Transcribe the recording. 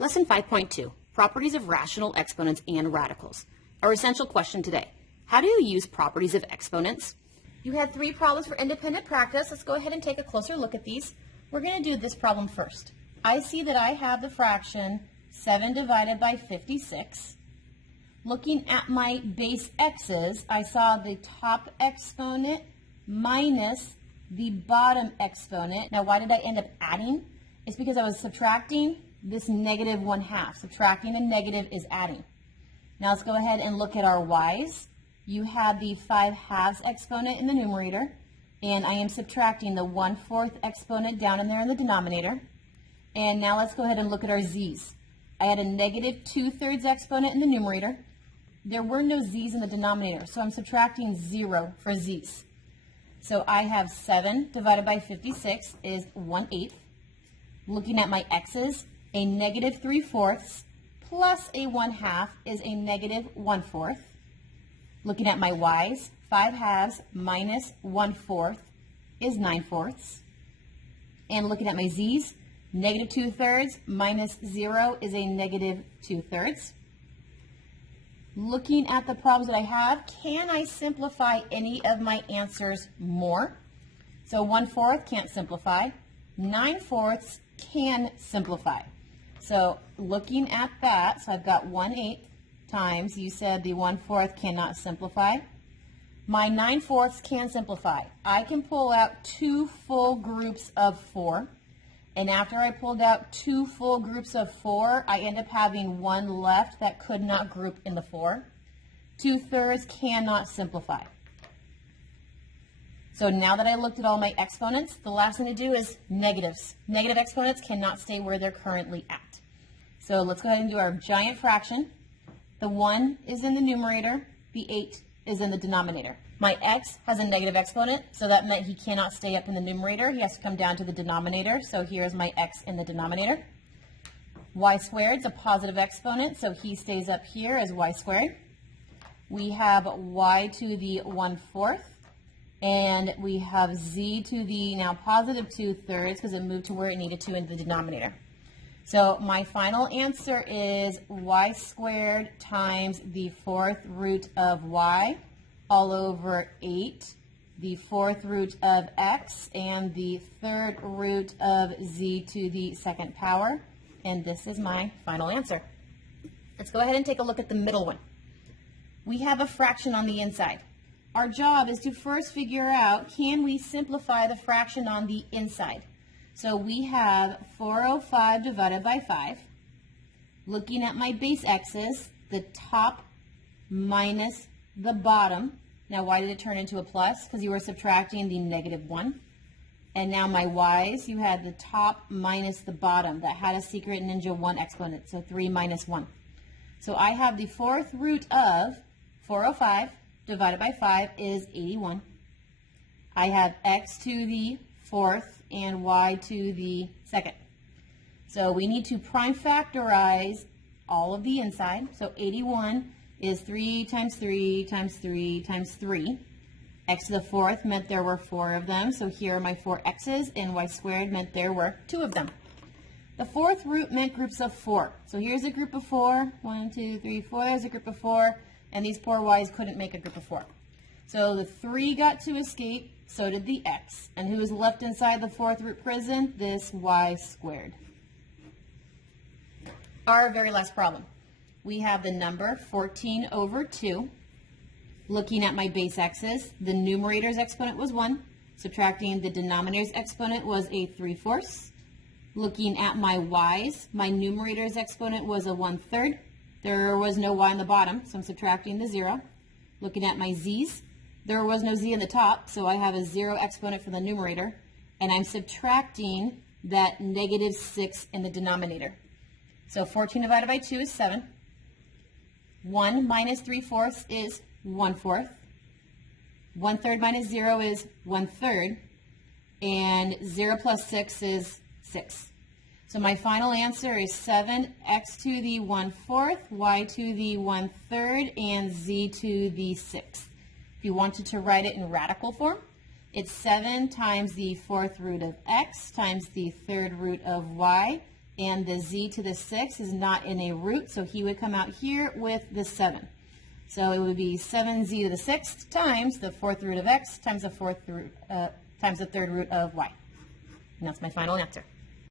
Lesson 5.2, Properties of Rational Exponents and Radicals. Our essential question today, how do you use properties of exponents? You had 3 problems for independent practice. Let's go ahead and take a closer look at these. We're going to do this problem first. I see that I have the fraction 7 divided by 56. Looking at my base x's, I saw the top exponent minus the bottom exponent. Now, why did I end up adding? It's because I was subtracting this negative 1/2. Subtracting a negative is adding. Now let's go ahead and look at our y's. You have the 5/2 exponent in the numerator, and I am subtracting the 1/4 exponent down in there in the denominator. And now let's go ahead and look at our z's. I had a negative 2/3 exponent in the numerator. There were no z's in the denominator, so I'm subtracting 0 for z's. So I have 7 divided by 56 is 1/8. Looking at my x's, a negative 3/4 plus a 1/2 is a negative 1/4. Looking at my y's, 5/2 minus 1/4 is 9/4. And looking at my z's, negative 2/3 minus 0 is a negative 2/3. Looking at the problems that I have, can I simplify any of my answers more? So 1/4 can't simplify. 9/4 can simplify. So looking at that, so I've got 1/8 times, you said the 1/4 cannot simplify. My 9/4 can simplify. I can pull out 2 full groups of 4. And after I pulled out 2 full groups of 4, I end up having 1 left that could not group in the 4. 2/3 cannot simplify. So now that I looked at all my exponents, the last thing to do is negatives. Negative exponents cannot stay where they're currently at. So let's go ahead and do our giant fraction. The 1 is in the numerator, the 8 is in the denominator. My x has a negative exponent, so that meant he cannot stay up in the numerator. He has to come down to the denominator, so here's my x in the denominator. Y squared is a positive exponent, so he stays up here as y squared. We have y to the 1/4, and we have z to the now positive 2/3 because it moved to where it needed to in the denominator. So my final answer is y squared times the 4th root of y all over 8, the 4th root of x, and the 3rd root of z to the 2nd power. And this is my final answer. Let's go ahead and take a look at the middle one. We have a fraction on the inside. Our job is to first figure out, can we simplify the fraction on the inside? So we have 405 divided by 5. Looking at my base x's, the top minus the bottom. Now, why did it turn into a plus? Because you were subtracting the negative 1. And now my y's, you had the top minus the bottom. That had a secret ninja 1 exponent, so 3 minus 1. So I have the 4th root of 405 divided by 5 is 81. I have x to the 4th and y to the 2nd. So we need to prime factorize all of the inside. So 81 is 3 times 3 times 3 times 3. X to the 4th meant there were 4 of them. So here are my 4 x's, and y squared meant there were 2 of them. The 4th root meant groups of 4. So here's a group of 4. 1, 2, 3, 4. There's a group of 4. And these poor y's couldn't make a group of 4. So the 3 got to escape. So did the x. And who is left inside the 4th root prison? This y squared. Our very last problem. We have the number 14 over 2. Looking at my base x's, the numerator's exponent was 1. Subtracting the denominator's exponent was a 3/4. Looking at my y's, my numerator's exponent was a 1/3. There was no y on the bottom, so I'm subtracting the 0. Looking at my z's, there was no z in the top, so I have a 0 exponent for the numerator, and I'm subtracting that negative 6 in the denominator. So 14 divided by 2 is 7. 1 minus 3/4 is 1/4. 1/3 minus 0 is 1/3. And 0 plus 6 is 6. So my final answer is 7x to the 1/4, y to the 1/3, and z to the 6th. If you wanted to write it in radical form, it's 7 times the 4th root of x times the 3rd root of y and the z to the 6 is not in a root, so he would come out here with the 7. So it would be 7z to the 6th times the 4th root of x times the 4th root, times the 3rd root of y. And that's my final answer.